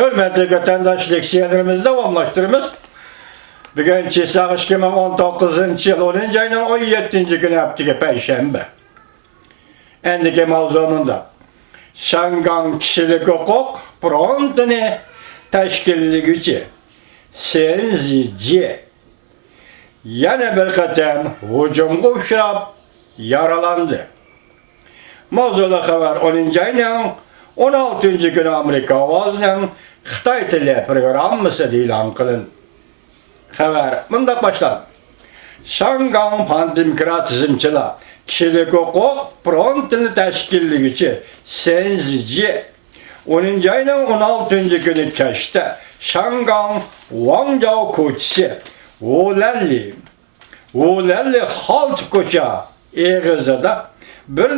Hürmetli vatandaş leksiyalarımızı devamlaştırırız. Bugün Çisak 2019 yıl 10. ayının 17. günü haftığı Perşembe. Endiki mavzumunda Şangan kişilik hukuk frontunu teşkilliği Senzici yana bir katem hücumga uçrab yaralandı. Mavzula haber 10. ayının 16. günü Amerika Ovazı'nın Xitay tili programması ilan kılın. Haber mındak başlar. Şangan pandemokratizmçılar kişilik hukuk frontunu teşkilliği Senzici 10. ayının 16. günü keşte Şangan Wangzhou koçisi Ulalli halt koça eğizada bir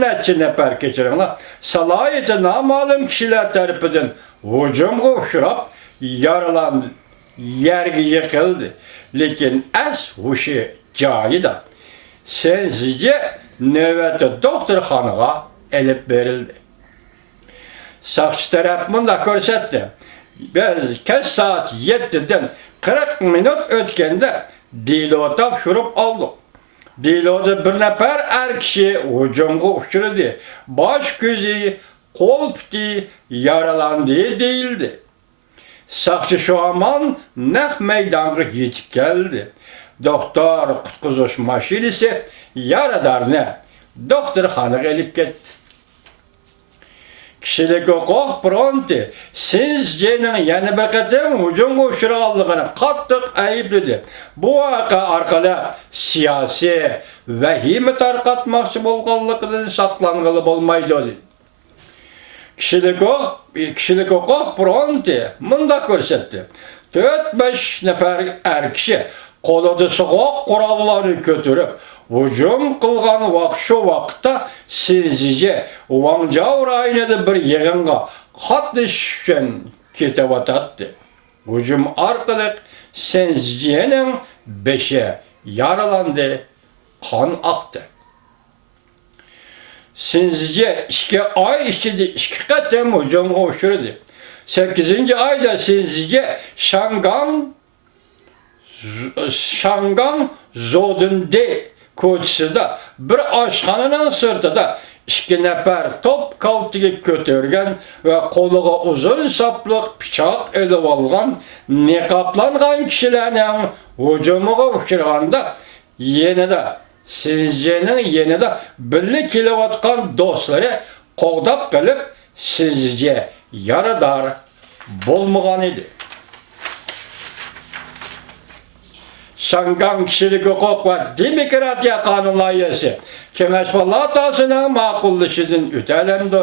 neçe nefer geçirenler salayeti namalum kişiler tarafından hücumga uçrab yaralandı, yerge yıkıldı. Lekin es huşu cayida Senzice nöbeti doktorxanaga elip verildi. Sakçı taraf bunda körsetti. Biz kaç saat 7'den 40 minut ötkende Dilota şurup aldık. Dilota bir nefer er kişi hücumga uçurdu. Baş gözü, kol piti yaralandığı değildi. Sakçı şu an nek meydana yetip geldi. Doktor kutkuzuş maşinesi yaradarını doktorxanaga elip gitti. Kişilik hukuk fronti Senzice'nin yeni bir kıtım hücumga uçuraldığını kattık ayıpladı. Bu vaka arkada siyasi vehimi tarqatmakçı bolğanlıqdan saklanğılı bolmaydı. Kişilik hukuk fronti mında körsetti. 4-5 nefer er kişi koladı soğuk kuralları götürüp hücum kılgan şu vakta Senzice Wangzhou rayonida bir yığınga katılış üçün ketip atattı. Hücum arkalık Senzice'nin 5'e yaralandı, kan aktı. Senzice 2 ay içinde 2 katem hücumga uçurdu. 8. ayda Senzice Şangan Zodunde koçsida bir aşxananın sırtıda 2 nefer top kaltıgı kötörgen ve koluğa uzun saplık bıçak elip algan niqaplangan kişilerinin hücumuga uçurganda yenida Senzice'nin yenida birlik kelevatkan dostları qoğdap kılıp Senzice yaradar bolmagan idi. Şangan kişilik hukuk ve demokratiya kanun layihesi Kengaş Palatası'nın makullışıdın ötelemdi.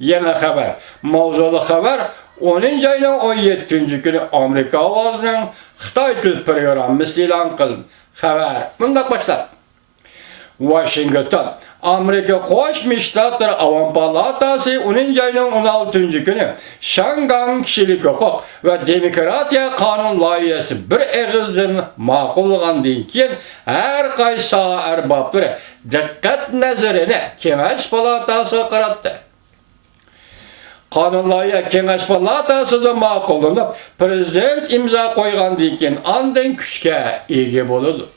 Yeni haber, mavzulu haber 10. ayının 17. günü Amerika Ovazı'nın Xitay tili programması ilan kılındı. Haber bundan başlar. Washington, Amerika Koşmuş Ştatları Avam Palatası 10. ayının 16. günü Şangan kişilik hukuk ve demokratiya kanun layihesi bir eğizden makullandığı keyin her kaysa erbapları dikkat nazarine Kengaş Palatası qarattı. Kanun layihesi Kengaş Palatası'da makullanıp prezident imza koygandan keyin andan küçke ege boludu.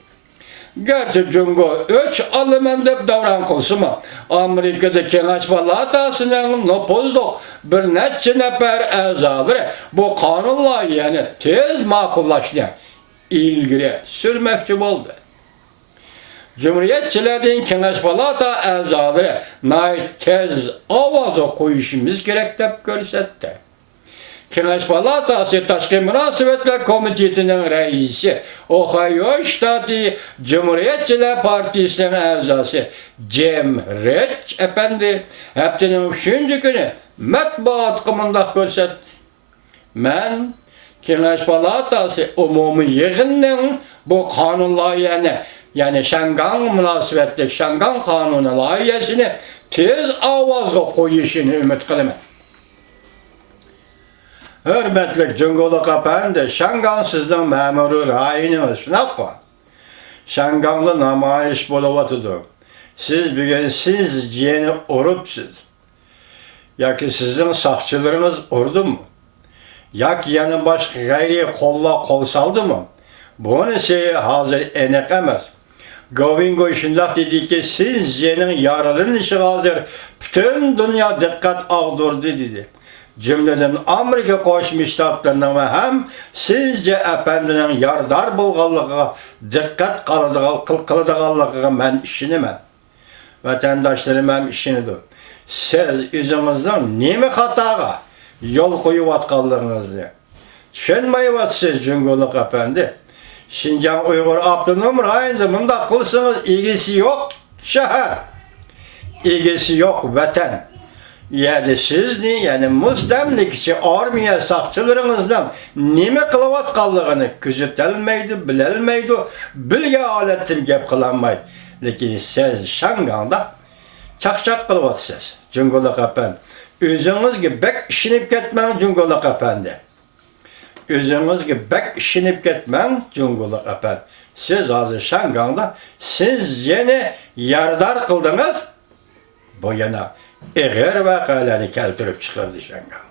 Gerçi Cungo 3 alımen dep davran kılsıma. Amerika'da Kengaş Palatası'nın nopozdu bir neçe nefer azaları bu kanun layihini tez makullaştı. İlgili sürmekçi oldu. Cumhuriyetçilerin Kengaş Palata azaları tez avazı koyuşumuz gerek dep görsetti. Kengaş Palatası Taşkı Münasebetler Komitetinin reisi, Ohio Ştatı Cumhuriyetçiler Partisi'nin azası Jim Rich Efendi, haftanın 3. günü matbuat kımında görsetti. Ben Kengaş Palatası umumi yığının bu kanun layihini, yani Şangan münasebetli Şangan kanunu layihesini tez avazga koyuşunu ümit kılımı. Hürmetlik Cungulu Kapan'da Şangan sizden memuru rayonunuz şunak var. Şanganlı namayiş buluvatıdır. Siz bugün Senzice'ni urupsiz. Ya ki sizin sakçılarınız urdu mu? yoki yana boshqa g'ayriy qo'llar qo'l soldimi? Bunisi hozir aniq emas. Govingo shundoq dediki, siz yening yaralanishi hozir butun dunyo diqqat og'dirdi dedi. Cümleden Amerika Qo'shma Shtatlarının ve hem sizce efendinin yardar bo'lganligiga diqqat qiladiganligiga men ishonaman. Vatandaşlarım hem ishonadi. Siz o'zingizning nima xatoga yo'l qo'yayotganligingizni tushunmayapsiz Cumhurbaşkanı efendi. Şinjan Uyghur Abdunum rayonida bunda qilsangiz egisi yo'q shahar, egisi yo'q vatan. Yani sizni, yani mustamlikçi armiya saqchilaringizdan nima qilayotganligini kuzatilmaydi, bililmaydi, bilgan holatdan gap qilinmaydi. Lekin siz Shanganda chaqchaq qilyapsiz. Cumhurbaşkanı efendi. O'zingizga bek ishinib ketmang Cumhurbaşkanı efendi. O'zingizga bek ishinib ketmang Cumhurbaşkanı efendi. Siz hozir Shanganda siz yana yardar qildingiz. Bu yana ig'ir voqealarni keltirib chiqardi Shanganda.